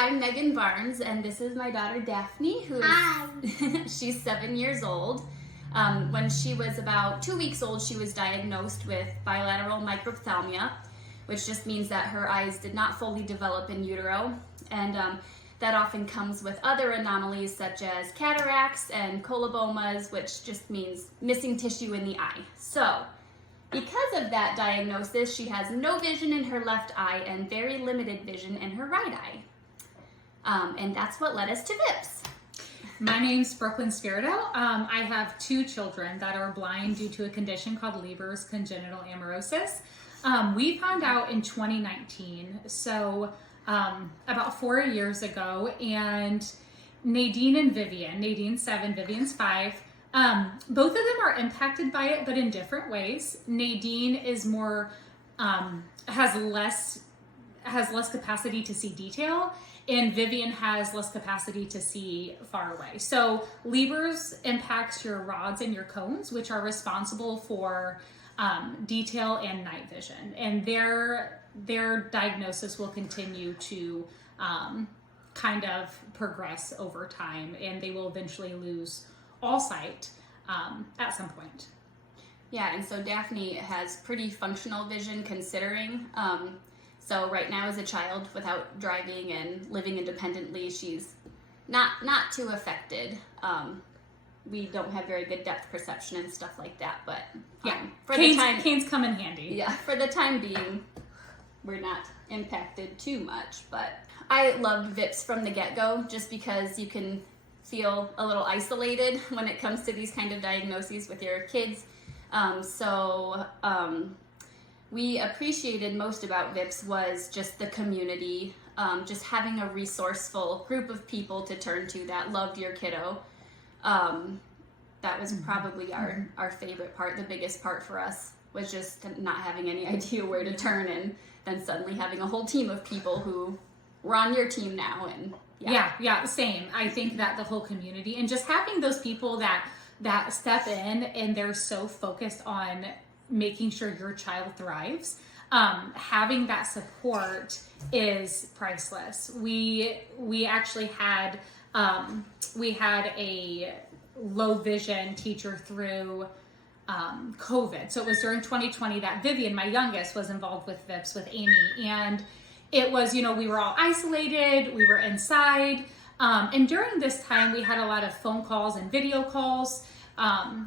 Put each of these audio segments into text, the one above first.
I'm Megan Barnes, and this is my daughter Daphne, who is she's 7 years old. When she was about 2 weeks old, she was diagnosed with bilateral microphthalmia, which just means that her eyes did not fully develop in utero, and that often comes with other anomalies such as cataracts and colobomas, which just means missing tissue in the eye. So, because of that diagnosis, she has no vision in her left eye and very limited vision in her right eye. And that's what led us to VIPS. My name's Brooklyn Spirito. I have 2 children that are blind due to a condition called Leber's congenital amaurosis. We found out in 2019, so about 4 years ago, and Nadine and Vivian, Nadine's 7, Vivian's 5, both of them are impacted by it, but in different ways. Nadine is more, has less capacity to see detail, and Vivian has less capacity to see far away. So Leber's impacts your rods and your cones, which are responsible for detail and night vision, and their diagnosis will continue to kind of progress over time, and they will eventually lose all sight at some point. Yeah, and so Daphne has pretty functional vision considering. So right now as a child without driving and living independently, she's not too affected. We don't have very good depth perception and stuff like that, but canes come in handy. Yeah, for the time being, we're not impacted too much. But I loved VIPS from the get-go just because you can feel a little isolated when it comes to these kind of diagnoses with your kids. We appreciated most about VIPS was just the community, just having a resourceful group of people to turn to that loved your kiddo. That was probably our favorite part. The biggest part for us was just not having any idea where to turn, and then suddenly having a whole team of people who were on your team now. And yeah, same. I think that the whole community and just having those people that step in and they're so focused on making sure your child thrives, having that support is priceless. We actually had a low vision teacher through COVID. So it was during 2020 that Vivian, my youngest, was involved with VIPS with Amy, and it was, we were all isolated, we were inside, and during this time we had a lot of phone calls and video calls,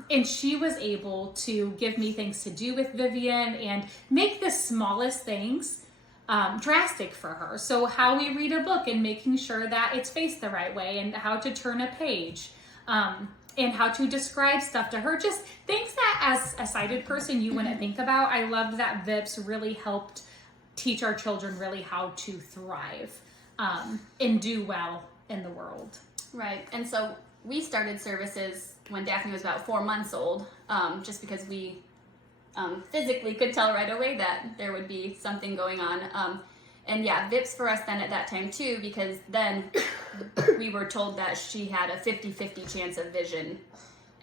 and she was able to give me things to do with Vivian and make the smallest things drastic for her. So how we read a book and making sure that it's faced the right way, and how to turn a page, and how to describe stuff to her, just things that as a sighted person you wouldn't think about. I loved that VIPS really helped teach our children really how to thrive and do well in the world. Right. And so we started services when Daphne was about 4 months old, just because we physically could tell right away that there would be something going on. And yeah, VIPS for us then at that time too, because then we were told that she had a 50-50 chance of vision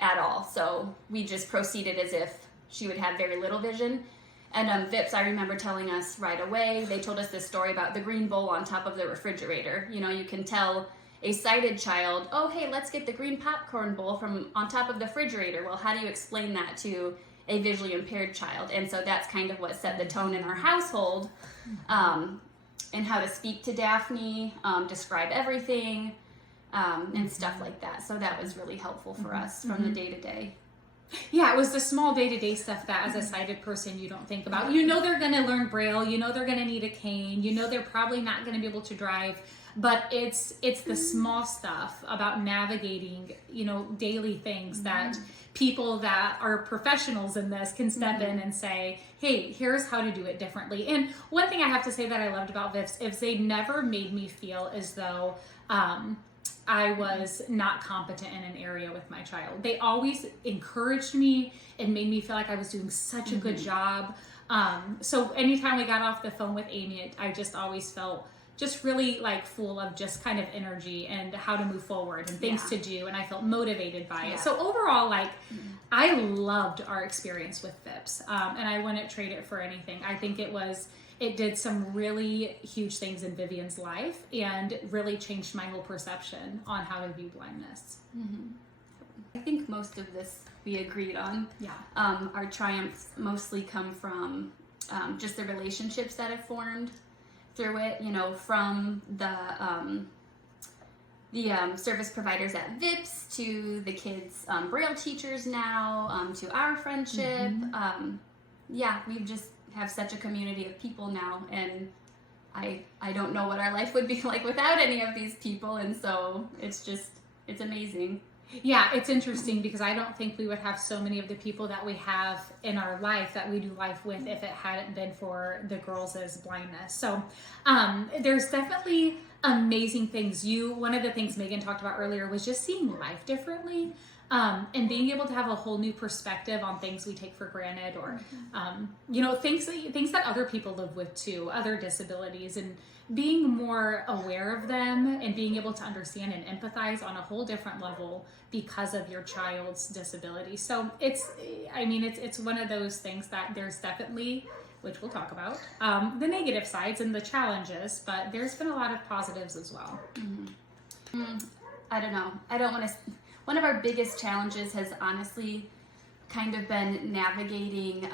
at all. So we just proceeded as if she would have very little vision. And VIPS, I remember telling us right away, they told us this story about the green bowl on top of the refrigerator. You can tell a sighted child, oh, hey, let's get the green popcorn bowl from on top of the refrigerator. Well, how do you explain that to a visually impaired child? And so that's kind of what set the tone in our household, and how to speak to Daphne, describe everything, and stuff like that. So that was really helpful for us from the day-to-day. Yeah, it was the small day-to-day stuff that as a sighted person you don't think about. They're going to learn Braille, they're going to need a cane, they're probably not going to be able to drive, but it's the small stuff about navigating, daily things that people that are professionals in this can step in and say, hey, here's how to do it differently. And one thing I have to say that I loved about VIPS is they never made me feel as though I was not competent in an area with my child. They always encouraged me and made me feel like I was doing such a good job. So anytime we got off the phone with Amy, I just always felt just really full of just kind of energy and how to move forward and things to do. And I felt motivated by it. So overall, I loved our experience with VIPS, and I wouldn't trade it for anything. I think it was it did some really huge things in Vivian's life and really changed my whole perception on how to view blindness. I think most of this we agreed on. Yeah. Our triumphs mostly come from just the relationships that have formed through it, you know, from the service providers at VIPS to the kids' Braille teachers now, to our friendship. Yeah, we just have such a community of people now, and I don't know what our life would be like without any of these people, and so it's amazing. Yeah, it's interesting because I don't think we would have so many of the people that we have in our life that we do life with if it hadn't been for the girls' blindness. So there's definitely amazing things. One of the things Megan talked about earlier was just seeing life differently, and being able to have a whole new perspective on things we take for granted, or you know, things that other people live with too, other disabilities, and being more aware of them and being able to understand and empathize on a whole different level because of your child's disability. So it's one of those things that there's definitely, which we'll talk about, the negative sides and the challenges, but there's been a lot of positives as well. I don't know. One of our biggest challenges has honestly kind of been navigating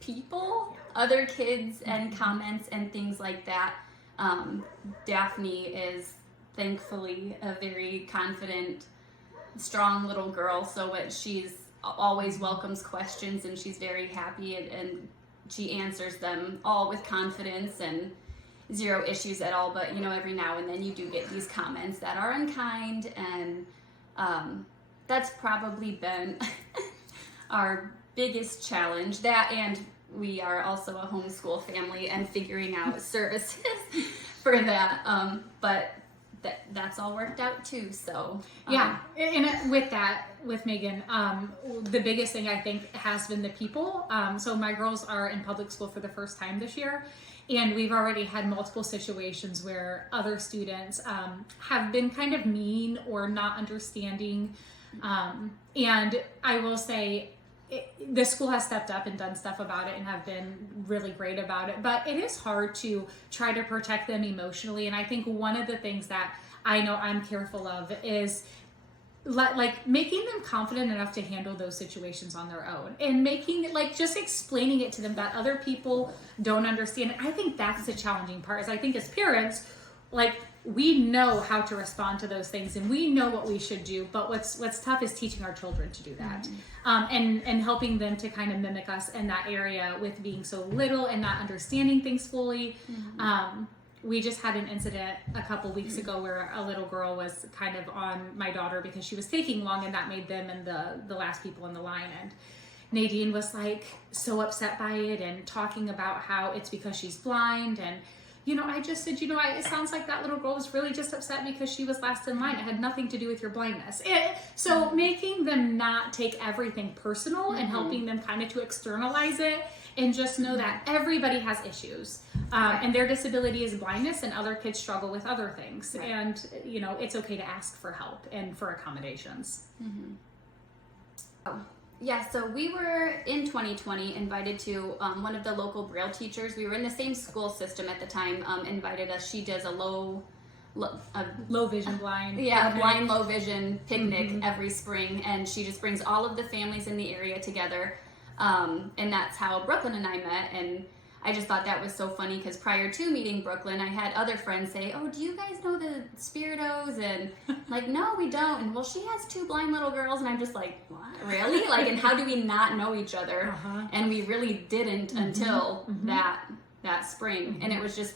people, other kids, and comments and things like that. Daphne is thankfully a very confident, strong little girl, so she's always welcomes questions, and she's very happy, and she answers them all with confidence and zero issues at all. But you know, every now and then you do get these comments that are unkind, and that's probably been our biggest challenge. That, and we are also a homeschool family and figuring out services for that. But that's all worked out too. So yeah, and with Megan, the biggest thing I think has been the people. So my girls are in public school for the first time this year, and we've already had multiple situations where other students have been kind of mean or not understanding. And I will say, the school has stepped up and done stuff about it and have been really great about it, but it is hard to try to protect them emotionally. And I think one of the things that I know I'm careful of is like making them confident enough to handle those situations on their own, and just explaining it to them that other people don't understand it. I think that's the challenging part, is I think as parents, like, we know how to respond to those things and we know what we should do, but what's tough is teaching our children to do that. And helping them to kind of mimic us in that area with being so little and not understanding things fully. We just had an incident a couple weeks ago where a little girl was kind of on my daughter because she was taking long, and that made them and the last people in the line. And Nadine was like so upset by it and talking about how it's because she's blind. And you know, I just said, it sounds like that little girl was really just upset because she was last in line. It had nothing to do with your blindness. So making them not take everything personal and helping them kind of to externalize it and just know that everybody has issues. And their disability is blindness, and other kids struggle with other things. Right. And, it's okay to ask for help and for accommodations. Yeah, so we were in 2020 invited to one of the local Braille teachers. We were in the same school system at the time. Invited us. She does a low vision blind. Yeah, a blind low vision picnic every spring, and she just brings all of the families in the area together. And that's how Brooklyn and I met. And I just thought that was so funny because prior to meeting Brooklyn, I had other friends say, "Oh, do you guys know the Spiritos?" And like, "No, we don't." And, "Well, she has 2 blind little girls." And I'm just like, "What? Really?" Like, and how do we not know each other? And we really didn't until that spring. And it was just,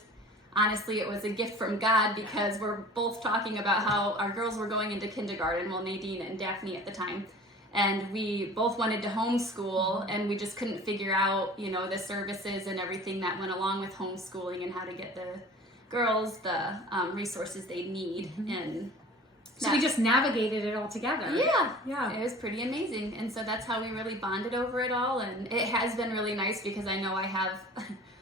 honestly, it was a gift from God, because we're both talking about how our girls were going into kindergarten, well, Nadine and Daphne at the time. And we both wanted to homeschool, and we just couldn't figure out, the services and everything that went along with homeschooling and how to get the girls the resources they need. And so we just navigated it all together. Yeah. It was pretty amazing. And so that's how we really bonded over it all. And it has been really nice because I know I have,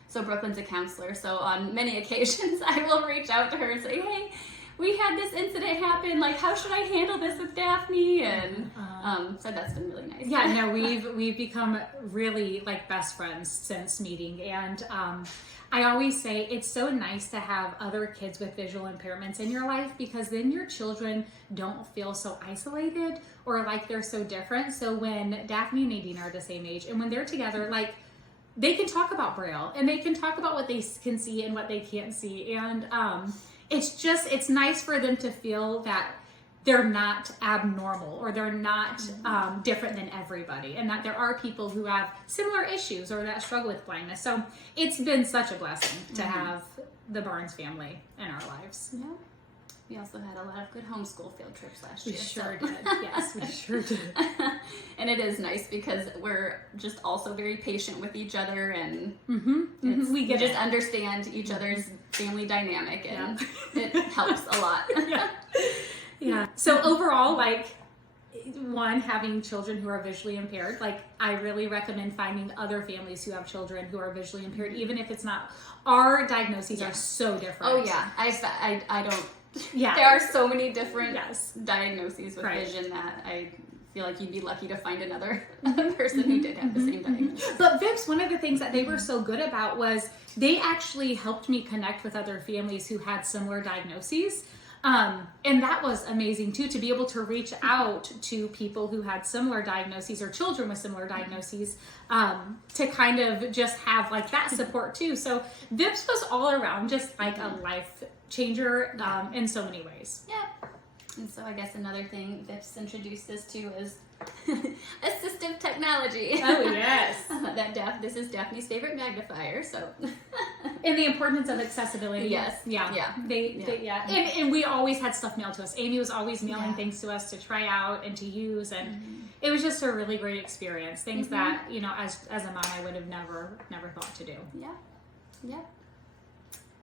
so Brooklyn's a counselor. So on many occasions I will reach out to her and say, "Hey, we had this incident happen. Like, how should I handle this with Daphne? And so that's been really nice. Yeah, no, we've become really like best friends since meeting, and I always say it's so nice to have other kids with visual impairments in your life, because then your children don't feel so isolated or like they're so different. So when Daphne and Nadine are the same age, and when they're together, like, they can talk about Braille and they can talk about what they can see and what they can't see, and it's nice for them to feel that they're not abnormal, or they're not different than everybody, and that there are people who have similar issues or that struggle with blindness. So it's been such a blessing to have the Barnes family in our lives. Yeah. We also had a lot of good homeschool field trips last year. We sure did. Yes, we sure did. And it is nice because we're just also very patient with each other, and we just understand each other's family dynamic, and it helps a lot. Yeah. So overall, like, one, having children who are visually impaired, like, I really recommend finding other families who have children who are visually impaired, even if it's not. Our diagnoses are so different. Oh yeah, I don't. Yeah. There are so many different Yes. diagnoses with Right. vision that I feel like you'd be lucky to find another person who did have the same diagnosis. But Vips, one of the things that they were so good about was they actually helped me connect with other families who had similar diagnoses. And that was amazing too, to be able to reach out to people who had similar diagnoses or children with similar diagnoses, to kind of just have like that support too. So Vips was all around just like a life changer in so many ways. Yep. And so I guess another thing Vips introduced us to is assistive technology. Oh yes. This is Daphne's favorite magnifier. So. And the importance of accessibility. Yes. Yeah. Yeah. And we always had stuff mailed to us. Amy was always mailing things to us to try out and to use, and it was just a really great experience. Things that, you know, as a mom, I would have never thought to do. Yeah. Yep.